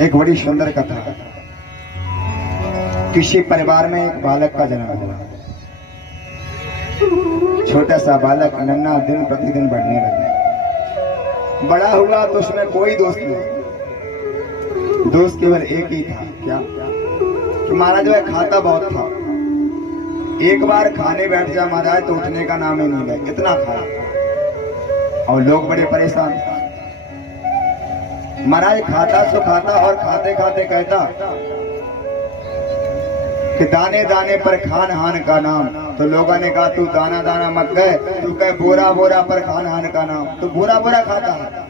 एक बड़ी सुंदर कथा। किसी परिवार में एक बालक का जन्म हुआ। छोटा सा बालक नन्हा दिन प्रतिदिन बढ़ने लगा। बड़ा हुआ तो उसमें कोई दोस्त नहीं, दोस्त केवल एक ही था। क्या कि महाराज जो है खाता बहुत था। एक बार खाने बैठ जा महाराज तो उठने का नाम ही नहीं ले, इतना खाया। और लोग बड़े परेशान। महाराज खाता सो खाता और खाते खाते कहता कि दाने दाने पर खान हान का नाम। तो लोगों ने कहा तू दाना दाना मत गए, तू कहे बोरा बोरा पर खान हान का नाम। तो बोरा बोरा खाता है।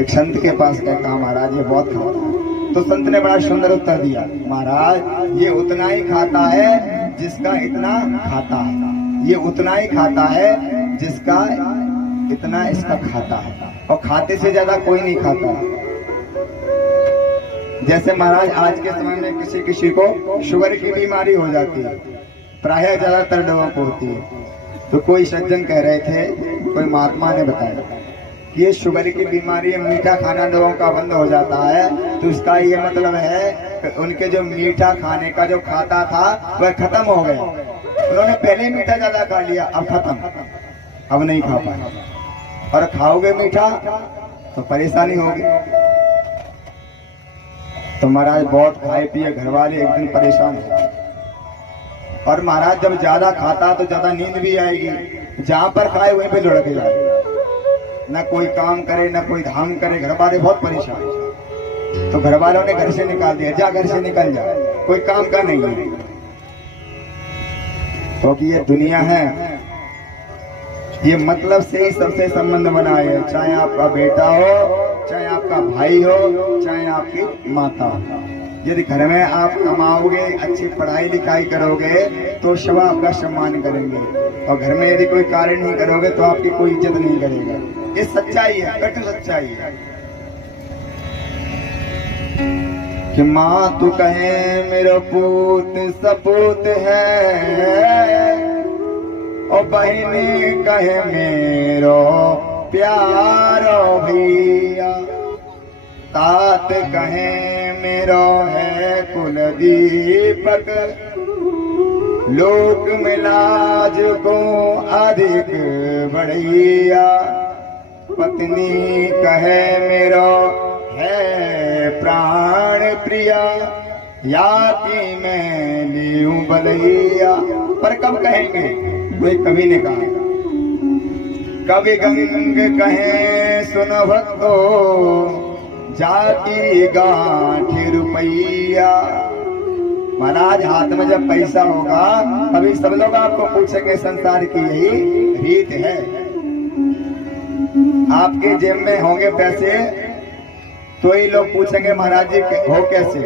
एक संत के पास कहता महाराज ये बहुत खाता है। तो संत ने बड़ा सुंदर उत्तर दिया, महाराज ये उतना ही खाता है जिसका इतना खाता है। ये उतना ही खाता है जिसका इतना इसका खाता है, और खाते से ज्यादा कोई नहीं खाता। जैसे महाराज आज के समय में किसी किसी को शुगर की बीमारी हो जाती है, प्रायः ज्यादातर लोगों को होती है। तो कोई सज्जन कह रहे थे, कोई महात्मा ने बताया कि ये शुगर की बीमारी है, मीठा खाना लोगों का बंद हो जाता है। तो इसका ये मतलब है कि उनके जो मीठा खाने का जो खाता था वह खत्म हो गया। उन्होंने पहले मीठा ज्यादा खा लिया, अब खत्म, अब नहीं खा पाए। और खाओगे मीठा तो परेशानी होगी। तो महाराज बहुत खाए पिए घर वाले एक दिन परेशान हो। और महाराज जब ज्यादा खाता तो ज्यादा नींद भी आएगी। जहां पर खाए वहीं पे लुढ़क जाए, न कोई काम करे न कोई धाम करे। घर वाले बहुत परेशान। तो घर वालों ने घर से निकाल दिया, जा घर से निकल जा, कोई काम का नहीं है। क्योंकि ये दुनिया है, ये मतलब से ही सबसे संबंध बना है। चाहे आपका बेटा हो, चाहे आपका भाई हो, चाहे आपकी माता हो। यदि घर में आप कमाओगे, अच्छी पढ़ाई लिखाई करोगे तो सब आपका सम्मान करेंगे। और घर में यदि कोई कार्य नहीं करोगे तो आपकी कोई इज्जत नहीं करेगा। ये सच्चाई है, कटु सच्चाई है। कि माँ तू कहे मेरा पूत सपूत है, और बहनी कहे मेरो प्यारो भैया, तात कहे मेरो है कुल दीपक, लोक में लाज को अधिक बढ़िया, पत्नी कहे मेरो है प्राण प्रिया, या कि मैं लियूं बलैया। पर कब कहेंगे? कोई कवि ने कहा, कवि गंग कहे सुन भक्तो, जाति गांठ रुपैया। महाराज हाथ में जब पैसा होगा तभी सब लोग आपको पूछेंगे। संसार की यही रीत है। आपके जेब में होंगे पैसे तो ही लोग पूछेंगे महाराज जी हो कैसे।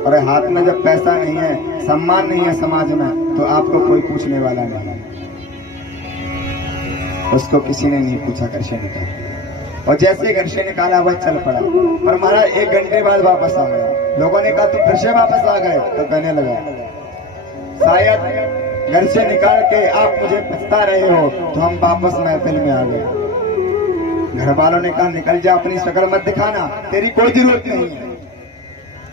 और हाथ में जब पैसा नहीं है, सम्मान नहीं है समाज में, तो आपको कोई पूछने वाला नहीं है। उसको किसी ने नहीं पूछा, घर से निकाला। और जैसे घर से निकाला वह चल पड़ा। और महाराज 1 घंटे बाद वापस आ गया। लोगों ने कहा तुम फिर से वापस आ गए? तो कहने लगा शायद घर से निकाल के आप मुझे पछता रहे हो तो हम वापस महफिल में आ गए। घर वालों ने कहा निकल जा, अपनी शक्ल मत दिखाना, तेरी कोई जरूरत नहीं है।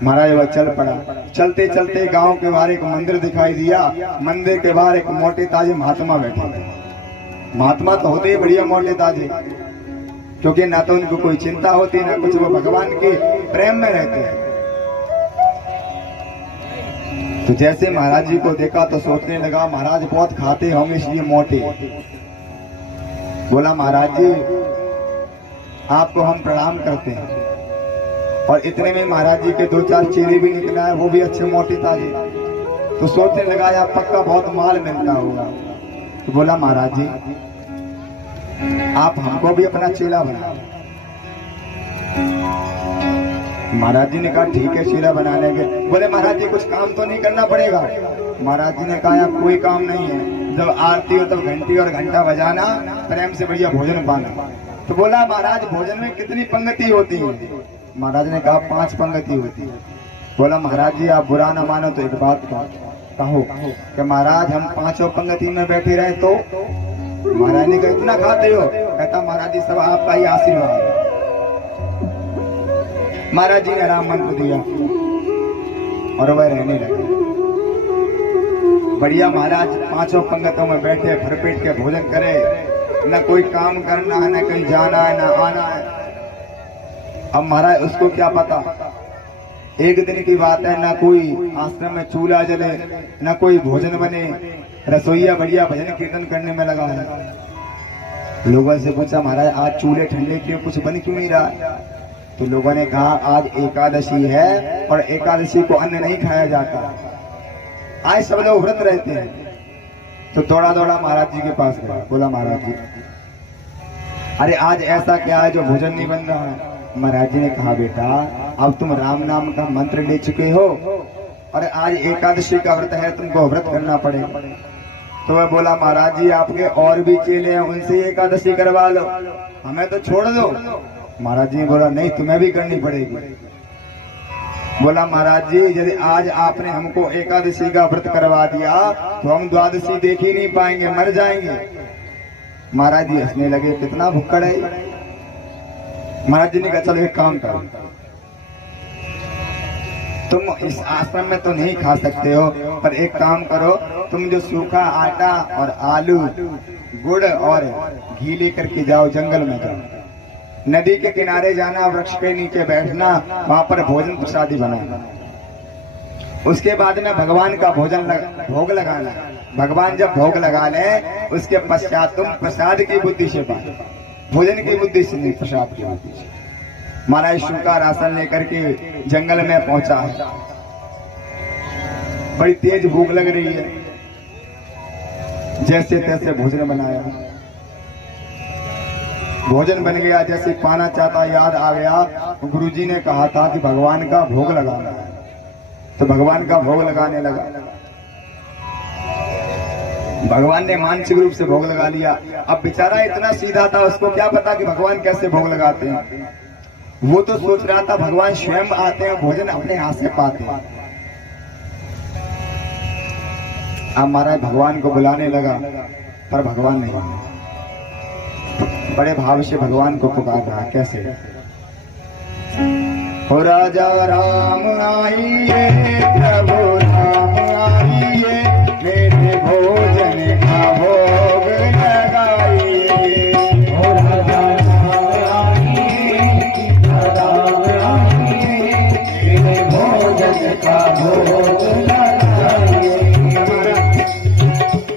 महाराज वह चल पड़ा। चलते चलते गांव के बाहर एक मंदिर दिखाई दिया। मंदिर के बाहर एक मोटे ताजे महात्मा बैठे। महात्मा तो होते ही बढ़िया मोटे ताजे, क्योंकि ना तो उनको कोई चिंता होती ना कुछ, वो भगवान के प्रेम में रहते हैं। तो जैसे महाराज जी को देखा तो सोचने लगा महाराज बहुत खाते होंगे इसलिए मोटे। बोला महाराज जी आपको हम प्रणाम करते हैं। और इतने में महाराज जी के 2-4 चेले भी निकला है, वो भी अच्छे मोटे ताजे। तो सोचने लगा यार पक्का बहुत माल मिलता होगा। तो बोला महाराज जी आप हमको भी अपना चेला बना। महाराज जी ने कहा ठीक है चेला बना लेंगे। बोले महाराज जी कुछ काम तो नहीं करना पड़ेगा? महाराज जी ने कहा यार कोई काम नहीं है, जब आरती हो तब घंटी और घंटा बजाना, प्रेम से बढ़िया भोजन पाना। तो बोला महाराज भोजन में कितनी पंक्ति होती है? महाराज ने कहा 5 पंक्ति होती है। बोला महाराज जी आप बुरा ना मानो तो एक बात कहो कि महाराज हम 5 पंक्ति में बैठे रहे तो? महाराज ने कहा इतना खाते हो? कहता महाराज जी सब आपका ही आशीर्वाद है। महाराज जी ने राम मंत्र दिया और वह रहने लगे। बढ़िया महाराज पांचों पंगतों में बैठे भरपेट के भोजन करे, न कोई काम करना है, न कहीं जाना है, न आना है। अब महाराज उसको क्या पता, एक दिन की बात है, न कोई आश्रम में चूल्हा जले, न कोई भोजन बने, रसोईया बढ़िया भजन कीर्तन करने में लगा है। लोगों से पूछा महाराज आज चूल्हे ठंडे क्यों, कुछ बन क्यों नहीं रहा? तो लोगों ने कहा आज एकादशी है और एकादशी को अन्न नहीं खाया जाता, आज सब लोग व्रत रहते हैं। तो दौड़ा दौड़ा महाराज जी के पास गया, बोला महाराज जी अरे आज ऐसा क्या है जो भोजन नहीं बन रहा है? महाराज जी ने कहा बेटा अब तुम राम नाम का मंत्र ले चुके हो और आज एकादशी का व्रत है, तुमको व्रत करना पड़ेगा। तो वह बोला महाराज जी आपके और भी चेले हैं, उनसे एकादशी करवा लो, हमें तो छोड़ दो। महाराज जी ने बोला नहीं तुम्हें भी करनी पड़ेगी। बोला महाराज जी यदि आज आपने हमको एकादशी का व्रत करवा दिया तो हम द्वादशी देख ही नहीं पाएंगे, मर जाएंगे। महाराज जी हंसने लगे, कितना भुक्कड़ है। महाराज जी ने कहा चलो एक काम करो, तुम इस आश्रम में तो नहीं खा सकते हो, पर एक काम करो, तुम जो सूखा आटा और आलू गुड़ और घी लेकर के जाओ, जंगल में जाओ, नदी के किनारे जाना, वृक्ष के नीचे बैठना, वहां पर भोजन प्रसादी बनाना। उसके बाद में भगवान का भोग लगाना। भगवान जब भोग लगा ले उसके पश्चात तुम प्रसाद की बुद्धि से पाओ, भोजन की बुद्धि से नहीं, प्रसाद की बुद्धि से। महाराज सूखा राशन लेकर के जंगल में पहुंचा है, बड़ी तेज भूख लग रही है, जैसे तैसे भोजन बनाया, भोजन बन गया, जैसे पाना चाहता याद आ गया, गुरुजी ने कहा था कि भगवान का भोग लगाना है, तो भगवान का भोग लगाने लगा। भगवान ने मानसिक रूप से भोग लगा लिया। अब बेचारा इतना सीधा था, उसको क्या पता कि भगवान कैसे भोग लगाते हैं। वो तो सोच रहा था भगवान स्वयं आते हैं, भोजन अपने हाथ से पाते हैं। अब महाराज भगवान को बुलाने लगा, पर भगवान नहीं, बड़े भाव से भगवान को पुकार रहा। कैसे? हो राजा राम आइए, प्रभु राम आइए, मेरे भोजन का भोग लगाइए। हो राजा राम आइए, राम आइए, मेरे भोजन का भोग लगाइए।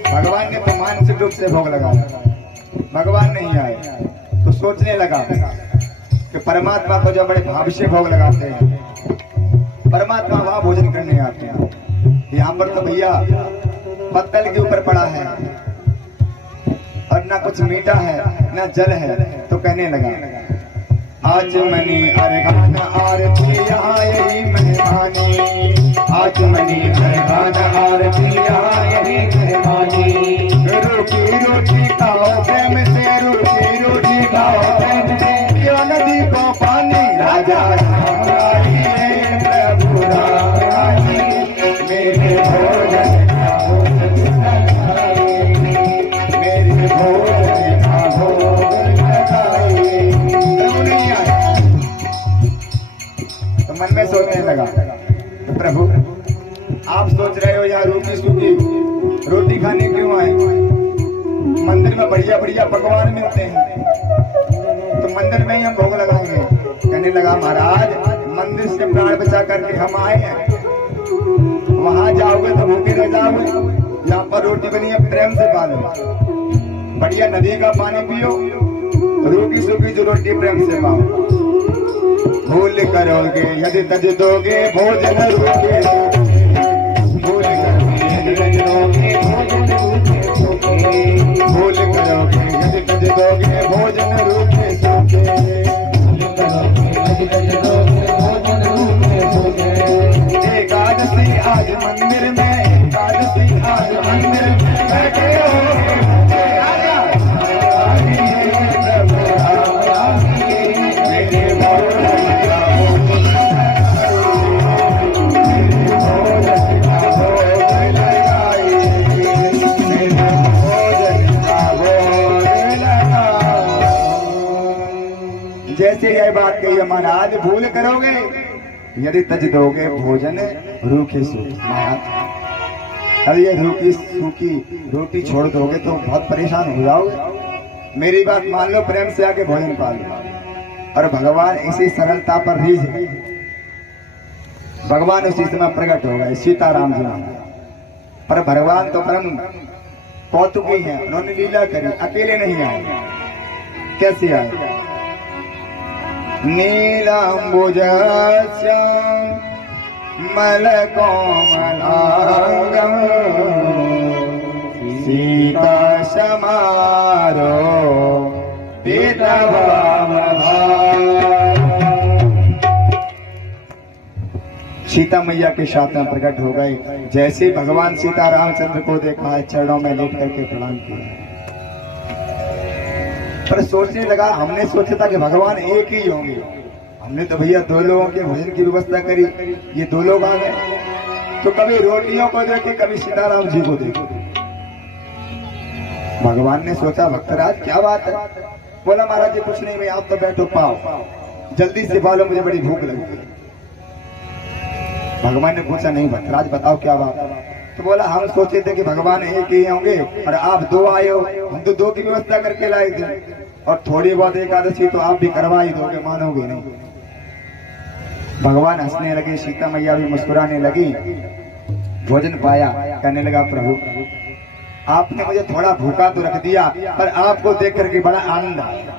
भगवान ने तो मानसिक रूप से भोग लगाया, भगवान नहीं आए तो सोचने लगा कि परमात्मा को जब बड़े भाव से भोग लगाते हैं, परमात्मा वहां भोजन करने आते हैं। यहाँ पर तो भैया पत्तल के ऊपर पड़ा है और ना कुछ मीठा है ना जल है, तो कहने लगा आज मनी अर्घान आरती यही मेहमानी, आज मनी अर्घान आरती यही मेहमानी। रोटी रोटी खाओ प्रेम से, रोटी रोटी खाओ प्रेम से, पियो नदी को पानी। राजा राम आइए, प्रभु राम आइए, मेरे भोजन का भोग लगाइए, मेरे भोजन का भोग लगाइए। नहीं आया तो मन में सोचने लगा, प्रभु आप सोच रहे हो यार रोटी सूखी रोटी खाने क्यों आए? मंदिर में बढ़िया बढ़िया पकवान मिलते हैं, तो मंदिर में ही हम भोग लगाएंगे। कहने लगा महाराज मंदिर से प्राण बचा करके हम आए हैं, वहां जाओगे तो भूखे रह जाओगे, यहाँ पर रोटी बनी है प्रेम से खा लो, बढ़िया नदी का पानी पियो, रोटी सूखी जो रोटी प्रेम से पाओ। भूल करोगे यदि तज दोगे भोजन रूखे, भूल करोगे यदि तज दोगे भोजन रूखे, भूल करोगे यदि तज दोगे भोजन रूखे सूखे, भूल करोगे यदि तज दोगे भोजन रूखे सूखे। एकादशी आज मंदिर में, एकादशी आज मंदिर में बैठे हो, महाराज भूल करोगे यदि तज दोगे भोजन रूखे सूखी। महाराज अरे ये रूखी सूखी रोटी छोड़ दोगे तो बहुत परेशान हो जाओगे। मेरी बात मान लो, प्रेम से आके भोजन पा लो। और भगवान इसी सरलता पर रीझ गए। भगवान उसी समय प्रकट हो गए, सीताराम जी नाम। पर भगवान तो परम कौतुकी हैं, उन्होंने लीला करी, अकेले नहीं आए। कैसे आए? नीलांबुजस्य मलकोमलांगं सीता समारो सीता मैया के साथ में प्रकट हो गए। जैसे भगवान सीता रामचंद्र को देखा है, चरणों में लेट करके प्रणाम किया। पर सोचने लगा, हमने सोचा था कि भगवान एक ही होंगे। हमने तो भैया दो लोगों के भोजन की व्यवस्था करी, ये दो लोग आ गए। तो कभी रोटियों को देखे, कभी सीताराम जी को देखे। भगवान ने सोचा, भक्तराज क्या बात है? बोला, महाराज जी कुछ नहीं, मैं आप तो बैठो, पाओ जल्दी से पालो, मुझे बड़ी भूख लगी है। भगवान ने पूछा, नहीं भक्तराज बताओ क्या बात है? तो बोला, हम सोचे थे कि भगवान एक ही होंगे और आप दो आए हो, हम तो दो की व्यवस्था करके लाए थे। और थोड़ी बहुत एकादशी तो आप भी करवा ही दोगे, मानोगे नहीं। भगवान हंसने लगे, सीता मैया भी मुस्कुराने लगी। भोजन पाया, कहने लगा, प्रभु आपने मुझे थोड़ा भूखा तो रख दिया, पर आपको देख करके बड़ा आनंद आया।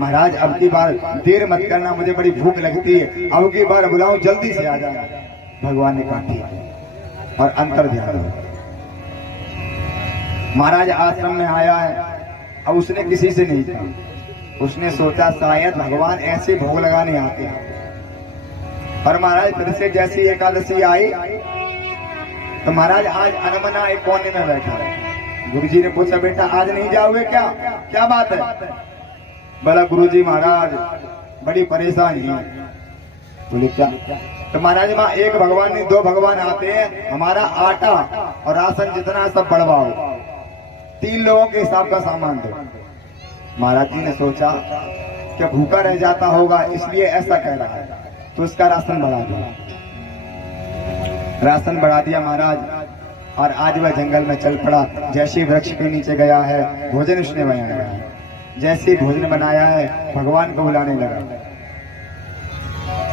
महाराज अब की बार देर मत करना, मुझे बड़ी भूख लगती है, अब की बार बुलाऊं, जल्दी से आ जाना। भगवान ने कहा ठीक है, और अंतर ध्यान। महाराज आश्रम में आया है, अब उसने किसी से नहीं कहा। उसने सोचा शायद भगवान ऐसे भोग लगाने आते हैं। पर महाराज फिर से जैसी एकादशी आई तो महाराज आज अनमना एक कोने में बैठा है। गुरुजी ने पूछा, बेटा आज नहीं जाओगे क्या? क्या बात है? बोला, गुरुजी महाराज बड़ी परेशानी है। बोले क्या? तो महाराज वहां एक भगवान नहीं, दो भगवान आते हैं। हमारा आटा और राशन जितना सब बढ़वाओ, 3 लोगों के हिसाब का सामान दो। महाराज जी ने सोचा कि भूखा रह जाता होगा, इसलिए ऐसा कह रहा है, तो उसका राशन बढ़ा दिया। राशन बढ़ा दिया महाराज, और आज वह जंगल में चल पड़ा। जैसे वृक्ष के नीचे गया है, भोजन उसने बनाया है। जैसे भोजन बनाया है, भगवान को बुलाने लगा,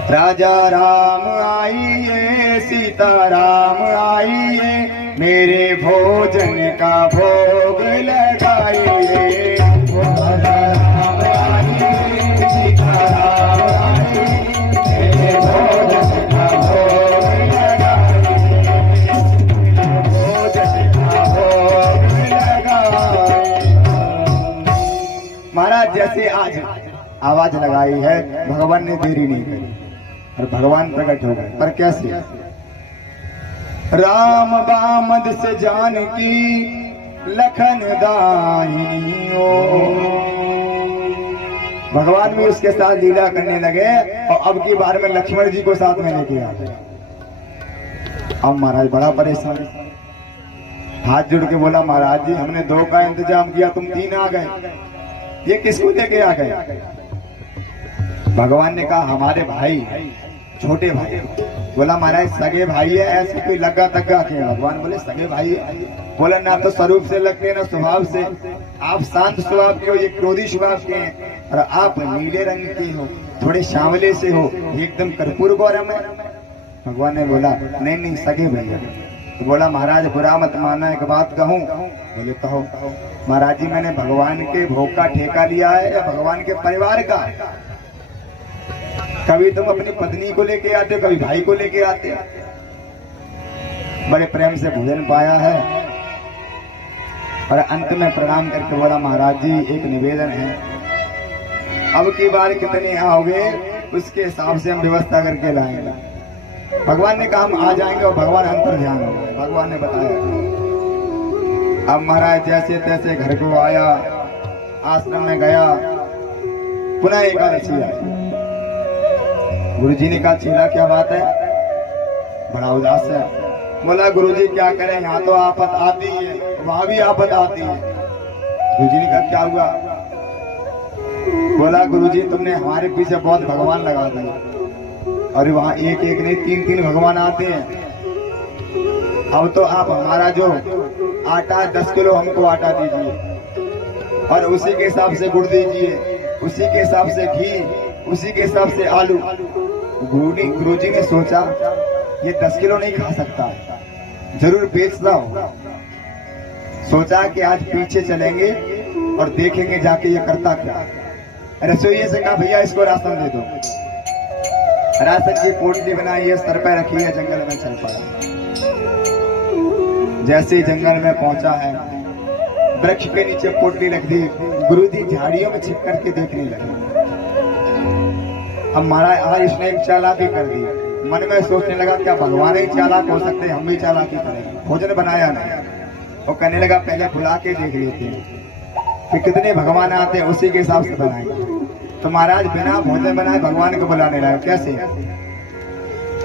राजा राम आइए, सीता राम आइए, मेरे भोजन का भोग लगाइए। राजा राम आइए, सीता राम आइए, मेरे भोजन का भोग लगाइए, भोजन का भोग लगाइए। महाराज जैसे आज आवाज लगाई है, भगवान ने देरी नहीं करी और भगवान प्रकट हो गए। पर कैसे? राम बामद से जानकी लखन दाहिनी हो। भगवान भी उसके साथ लीला करने लगे, और अब की बार में लक्ष्मण जी को साथ में लेके आ गए। अब महाराज बड़ा परेशान, हाथ जोड़ के बोला, महाराज जी हमने 2 का इंतजाम किया, तुम 3 आ गए, ये किसको लेके आ गए? भगवान ने कहा, हमारे भाई, छोटे भाई। बोला, महाराज सगे भाई है, ऐसे कोई लगा तग्गा के? भगवान बोले, सगे भाई है। बोला, ना तो स्वरूप से लगते ना स्वभाव से। आप शांत स्वभाव के हो, ये क्रोधी स्वभाव के हैं, और आप नीले रंग के हो, थोड़े सांवले से हो, एकदम कर्पूर गौरम है। भगवान ने बोला, नहीं नहीं सगे भैया। तो बोला, महाराज बुरा मत मानना, एक बात कहूँ? बोले, कहो। महाराज जी मैंने भगवान के भोग का ठेका लिया है या भगवान के परिवार का? कभी तुम अपनी पत्नी को लेके आते हो, कभी भाई को लेके आते हो। बड़े प्रेम से भोजन पाया है, और अंत में प्रणाम करके बोला, महाराज जी एक निवेदन है, अब की बार कितने आओगे उसके हिसाब से हम व्यवस्था करके लाएंगे। भगवान ने कहा, हम आ जाएंगे, और भगवान अंतर ध्यान हो गए। भगवान ने बताया। अब महाराज जैसे तैसे घर को आया, आश्रम में गया, पुनः एकादशी आई। गुरुजी ने कहा, चेला क्या बात है? बड़ा उदास है। बोला, गुरुजी क्या करें, यहाँ तो आफत आती है, वहां भी आफत आती है। गुरुजी ने कहा, क्या हुआ? बोला गुरुजी तुमने हमारे पीछे बहुत भगवान लगा दिए और वहाँ एक एक नहीं 3-3 भगवान आते हैं। अब तो आप हमारा जो आटा 10 किलो हमको आटा दीजिए और उसी के हिसाब से गुड़ दीजिए, उसी के हिसाब से घी, उसी के हिसाब से आलू। गुरुजी ने सोचा ये 10 किलो नहीं खा सकता, जरूर बेचता होगा। सोचा कि आज पीछे चलेंगे और देखेंगे जाके ये करता क्या। रसोइये से कहा भैया इसको राशन दे दो। राशन की पोटली बनाई है, सर पर रखी है, जंगल में चल पड़ा। जैसे ही जंगल में पहुंचा है, वृक्ष के नीचे पोटली रख दी। गुरुजी झाड़ियों में छिप करके देखने लगे। अब महाराज आज इसने एक चालाकी कर दी। मन में सोचने लगा क्या भगवान ही चालाक हो सकते, हम भी चालाकी करेंगे। भोजन बनाया नहीं, वो कहने लगा पहले बुला के देख लेते हैं कि कितने भगवान आते हैं, उसी के हिसाब से बनाएंगे। तो महाराज बिना भोजन बनाए भगवान को बुलाने लगा। कैसे?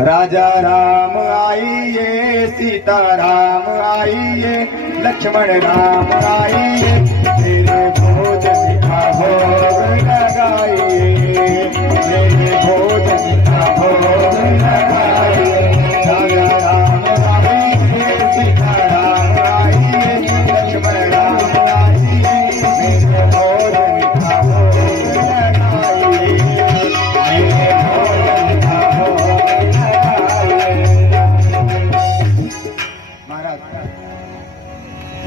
राजा राम आइए, सीता राम आइए, लक्ष्मण राम आइए, तेरे भोजन का भोग लगाइए, तेरे भोजन का भोग लगाइए। राजा राम आइए, सीता राम आइए, लक्ष्मण राम आइए, तेरे भोजन का भोग लगाइए, तेरे भोजन का भोग।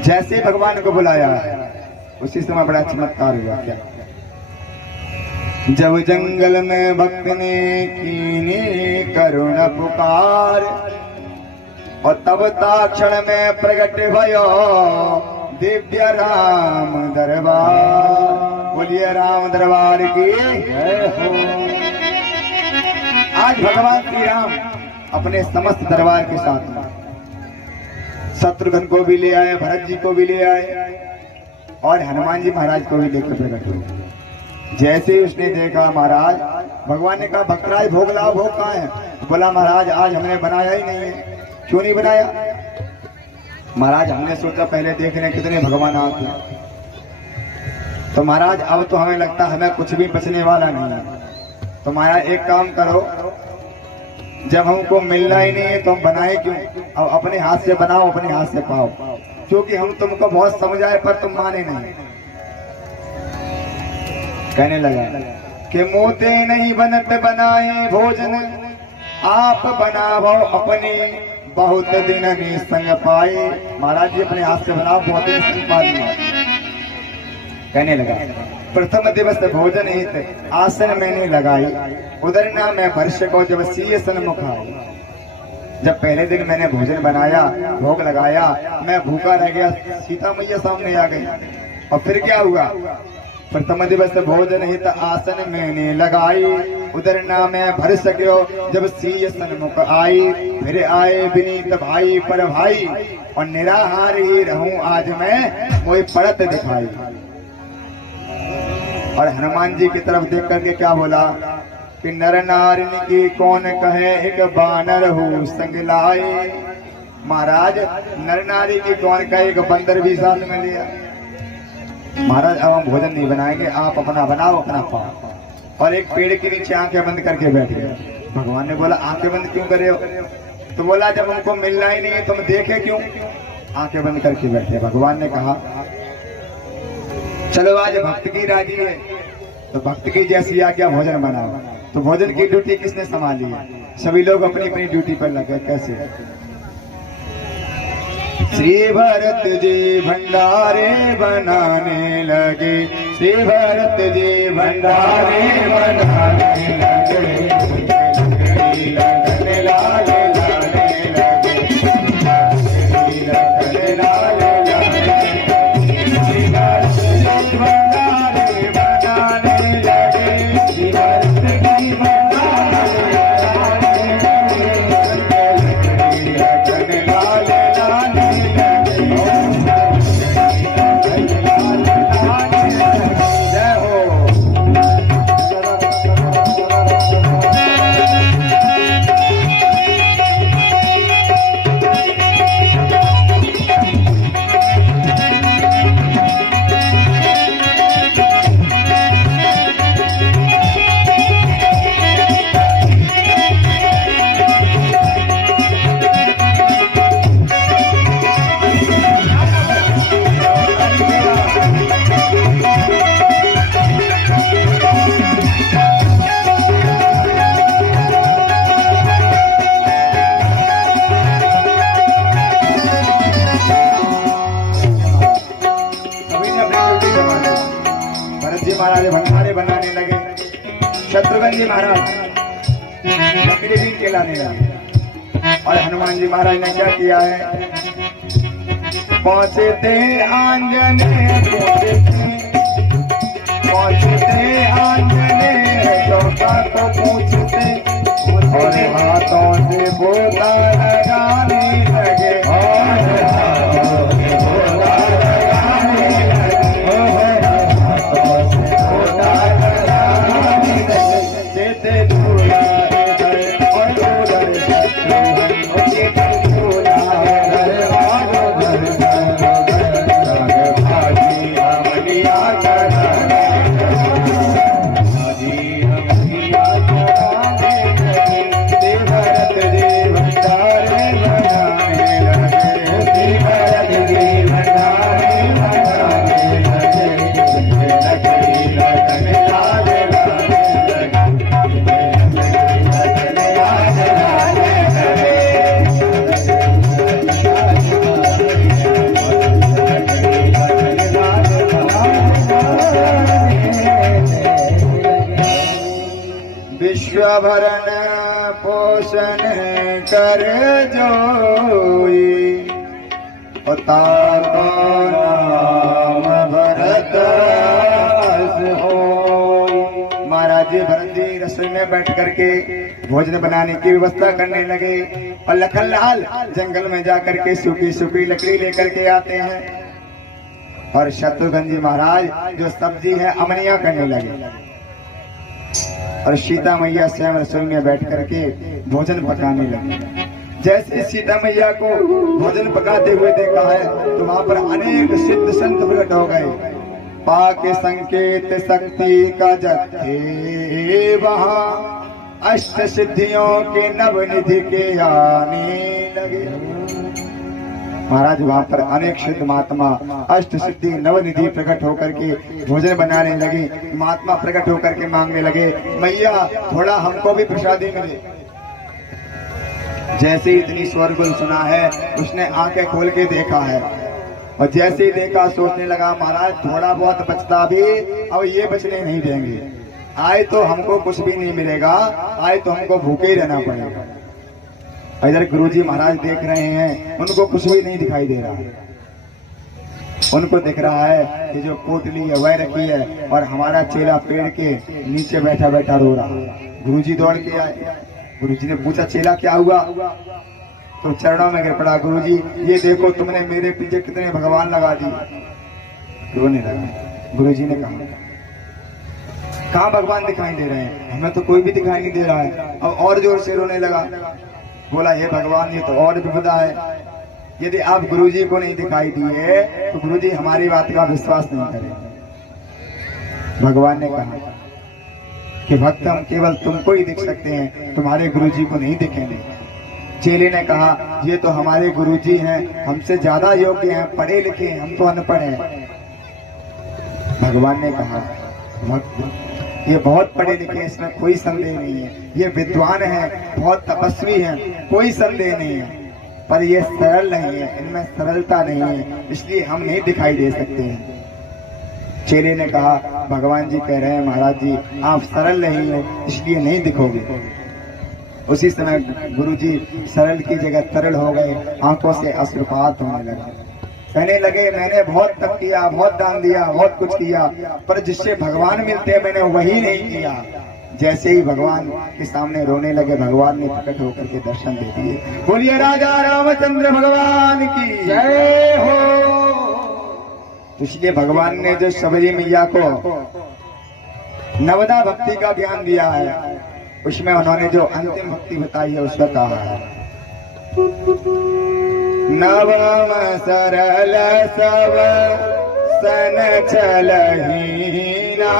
जैसे भगवान को बुलाया उसी समय बड़ा चमत्कार हुआ। क्या? जब जंगल में भक्त ने कीनी करुण पुकार और तब ताक्षण में प्रगट भयो दिव्य राम दरबार। बोलिए राम दरबार की जय हो। आज भगवान श्री राम अपने समस्त दरबार के साथ शत्रुघ्न को भी ले आए, भरत जी को भी ले आए और हनुमान जी महाराज को भी लेकर प्रकट हुए। जैसे ही उसने देखा महाराज, भगवान ने कहा भक्तराज भोग लाओ, भोग कहाँ है? बोला महाराज आज हमने बनाया ही नहीं है। क्यों नहीं बनाया? महाराज हमने सोचा पहले देखने कितने भगवान आते हैं। तो महाराज अब तो हमें लगता हमें कुछ भी बचने वाला नहीं है। तो महाराज एक काम करो, जब हमको मिलना ही नहीं है तो हम बनाए क्यों? अब अपने हाथ से बनाओ, अपने हाथ से पाओ। क्योंकि हम तुमको बहुत समझाए पर तुम माने नहीं। कहने लगा कि मोते नहीं बनत बनाए भोजन, आप बनाओ अपने बहुत दिन संग पाए। महाराज जी अपने हाथ से बनाओ, बहुत दिन संग पाए। कहने लगा प्रथम दिवस भोजन हित आसन मैंने लगाई, उधर ना मैं वर्ष को जब सीय सन्मुख आई। जब पहले दिन मैंने भोजन बनाया, भोग लगाया, मैं भूखा रह गया, सीता मैया सामने आ गई। और फिर क्या हुआ? प्रथम दिवस भोजन हित आसन मैंने लगाई, उधर ना मैं भर सक्यो जब सीय सन्मुख आई। फिर आए विनीत भाई पर भाई, और निराहार ही रहूं आज मैं, मोहि पड़त दिखाई। और हनुमान जी की तरफ देख करके क्या बोला कि नर नारिन की कौन कहे एक बानर हो संग लाए। महाराज नर नारी की कौन कहे, एक बंदर भी साथ में लिया। महाराज अब हम भोजन नहीं बनाएंगे, आप अपना बनाओ, अपना पाओ। और एक पेड़ के नीचे आंखें बंद करके बैठ गए। भगवान ने बोला आंखें बंद क्यों करे हो? तो बोला जब हमको मिलना ही नहीं है तुम देखे क्यों? आंखें बंद करके बैठे। भगवान ने कहा चलो आज भक्त की राजी है तो भक्त की जैसी आज्ञा भोजन बनाओ। तो भोजन की ड्यूटी किसने संभाली है? सभी लोग अपनी अपनी ड्यूटी पर लगे। कैसे? श्री भरत जी भंडारे बनाने लगे, श्री भरत जी भंडारे बनाने लगे, लगने लाले लाने लगे, लगने लाले लाने, श्री भरत जी भंडारे बनाने लगे, श्री भरत जी भंडारे लगने लाले लाने। जय हो। शत्रुघ्न जी महाराज लकड़ी बीन के लाने लगे और हनुमान जी महाराज ने क्या किया है, पहुंचे थे आंजनेय चौका को पूछते और हाथों से बोला लगाने लगे भरण पोषण कर जोई ताको नाम भरत हो। महाराज जी भरत जी रसोई में बैठ करके भोजन बनाने की व्यवस्था करने लगे और लखनलाल जंगल में जाकर के सूखी सूखी लकड़ी लेकर के आते हैं और शत्रुघ्न जी महाराज जो सब्जी है अमनिया करने लगे और सीता मैया स्वयं रसोई में बैठ करके भोजन पकाने लगी। जैसे सीता मैया को भोजन पकाते हुए देखा है तो वहां पर अनेक सिद्ध संत प्रकट हो गए। पाक संकेत शक्ति का जत्थे वहां अष्ट सिद्धियों के नवनिधि के आने लगे। महाराज वहां पर अनेक सिद्ध महात्मा अष्ट सिद्धि नवनिधि प्रकट होकर के भोजन बनाने लगे। महात्मा प्रकट होकर के मांगने लगे, मैया थोड़ा हमको भी प्रसादी मिले। जैसे ही इतनी स्वरगुल सुना है उसने आंखें खोल के देखा है और जैसे ही देखा सोचने लगा, महाराज थोड़ा बहुत बचता भी अब ये बचने नहीं देंगे। आए तो हमको कुछ भी नहीं मिलेगा, आए तो हमको भूखे ही रहना पड़ेगा। इधर गुरुजी महाराज देख रहे हैं, उनको कुछ भी नहीं दिखाई दे रहा है। उनको दिख रहा है कि जो पोटली है वह रखी है और हमारा चेला पेड़ के नीचे बैठा बैठा रो रहा है। गुरुजी दौड़ के आए, गुरुजी ने पूछा चेला क्या हुआ, तो चरणों में गिर पड़ा। गुरुजी ये देखो तुमने मेरे पीछे कितने भगवान लगा दिए। रोने लगा। गुरुजी ने कहा कहाँ भगवान दिखाई दे रहे हैं, हमें तो कोई भी दिखाई नहीं दे रहा है। अब और जोर से रोने लगा, बोला हे भगवान ये तो और विपदा है, यदि आप गुरुजी को नहीं दिखाई दिए तो गुरुजी हमारी बात का विश्वास नहीं करें। भगवान ने कहा कि भक्त हम केवल तुमको ही दिख सकते हैं, तुम्हारे गुरुजी को नहीं दिखेंगे। चेले ने कहा ये तो हमारे गुरुजी हैं, हमसे ज्यादा योग्य हैं, पढ़े लिखे हैं, हम तो अनपढ़ हैं। भगवान ने कहा भक्त ये बहुत पढ़े लिखे हैं, इसमें कोई संदेह नहीं है, ये विद्वान हैं, बहुत तपस्वी हैं, कोई संदेह नहीं है, पर ये सरल नहीं है, इनमें सरलता नहीं है, इसलिए हम नहीं दिखाई दे सकते हैं। चेले ने कहा भगवान जी कह रहे हैं महाराज जी आप सरल नहीं हो इसलिए नहीं दिखोगे। उसी समय गुरुजी सरल की जगह तरल हो गए, आंखों से अश्रुपात होने लगा। कहने लगे मैंने बहुत तप किया, बहुत दान दिया, बहुत कुछ किया, पर जिससे भगवान मिलते हैं मैंने वही नहीं किया। जैसे ही भगवान के सामने रोने लगे, भगवान ने प्रकट होकर के दर्शन दे दिए। बोलिए राजा रामचंद्र भगवान की जय हो। इसलिए भगवान ने जो सबरी मैया को नवदा भक्ति का ज्ञान दिया है, उसमें उन्होंने जो अंतिम भक्ति बताई है उसका कहा है नवम सरल सब सन चलहीना